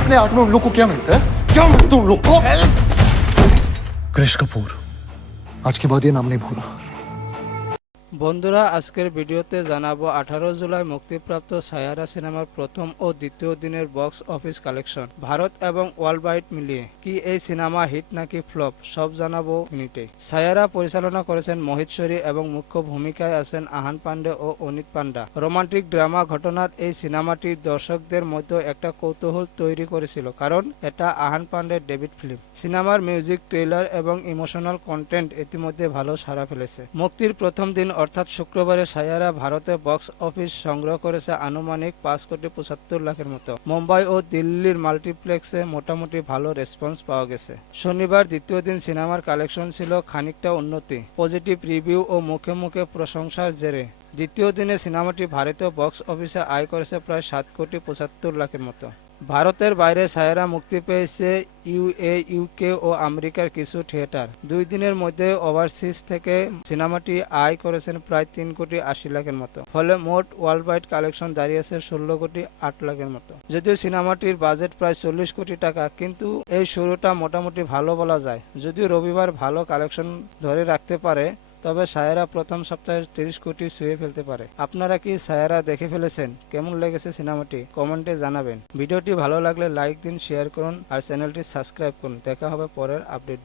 अपने आठ में उन लोग को क्या मिलता है? क्या मिलता है उन लोग को? क्रिश कपूर, आज के बाद ये नाम नहीं भूला। বন্ধুরা আজকের ভিডিওতে জানাবো 18 জুলাই মুক্তিপ্রাপ্ত সায়ারা সিনেমার প্রথম ও দ্বিতীয় দিনের বক্স অফিস কালেকশন, ভারত এবং ওয়ার্ল্ড ওয়াইড মিলিয়ে কি এই সিনেমা হিট নাকি ফ্লপ সব জানাবো মিনিটে। সায়ারা পরিচালনা করেছেন মোহিত শরী এবং মুখ্য ভূমিকায় আছেন আহান পান্ডে ও অনিত পান্ডা। রোমান্টিক ড্রামা ঘটনার এই সিনেমাটি দর্শকদের মধ্যে একটা কৌতূহল তৈরি করেছিল, কারণ এটা আহান পান্ডের ডেবিট ফিল্ম। সিনেমার মিউজিক, ট্রেলার এবং ইমোশনাল কন্টেন্ট ইতিমধ্যে ভালো সাড়া ফেলেছে। মুক্তির প্রথম দিন অর্থাৎ শুক্রবারে সায়ারা ভারতে বক্স অফিস সংগ্রহ করেছে আনুমানিক 5,75 লাখের মতো। মুম্বাই ও দিল্লির মাল্টিপ্লেক্সে মোটামুটি ভালো রেসপন্স পাওয়া গেছে। শনিবার দ্বিতীয় দিন সিনেমার কালেকশন ছিল খানিকটা উন্নতি, পজিটিভ রিভিউ ও মুখে মুখে প্রশংসার জেরে। দ্বিতীয় দিনে সিনেমাটি ভারতীয় বক্স অফিসে আয় করেছে প্রায় 7,75 লাখের মতো। ভারতের বাইরে সায়ারা মুক্তি পেয়েছে ইউএ, ইউকে ও আমেরিকার কিছু থিয়েটার। 2 দিনের মধ্যে ওভারসিজ থেকে সিনেমাটি আয় করেছেন প্রায় 3,80 লাখের মতো। ফলে মোট ওয়ার্ল্ড ওয়াইড কালেকশন দাঁড়িয়েছে 16,08 লাখের মতো। যদিও সিনেমাটির বাজেট প্রায় 40 কোটি টাকা, কিন্তু এই শুরুটা মোটামুটি ভালো বলা যায়। যদিও রবিবার ভালো কালেকশন ধরে রাখতে পারে, তবে সায়ারা প্রথম সপ্তাহে 30 কোটি ছুঁয়ে ফেলতে পারে। আপনারা কি সায়ারা দেখে ফেলেছেন? কেমন লেগেছে সিনেমাটি কমেন্টে জানাবেন। ভিডিওটি ভালো লাগলে লাইক দিন, শেয়ার করুন আর চ্যানেলটি সাবস্ক্রাইব করুন। দেখা হবে পরের আপডেট।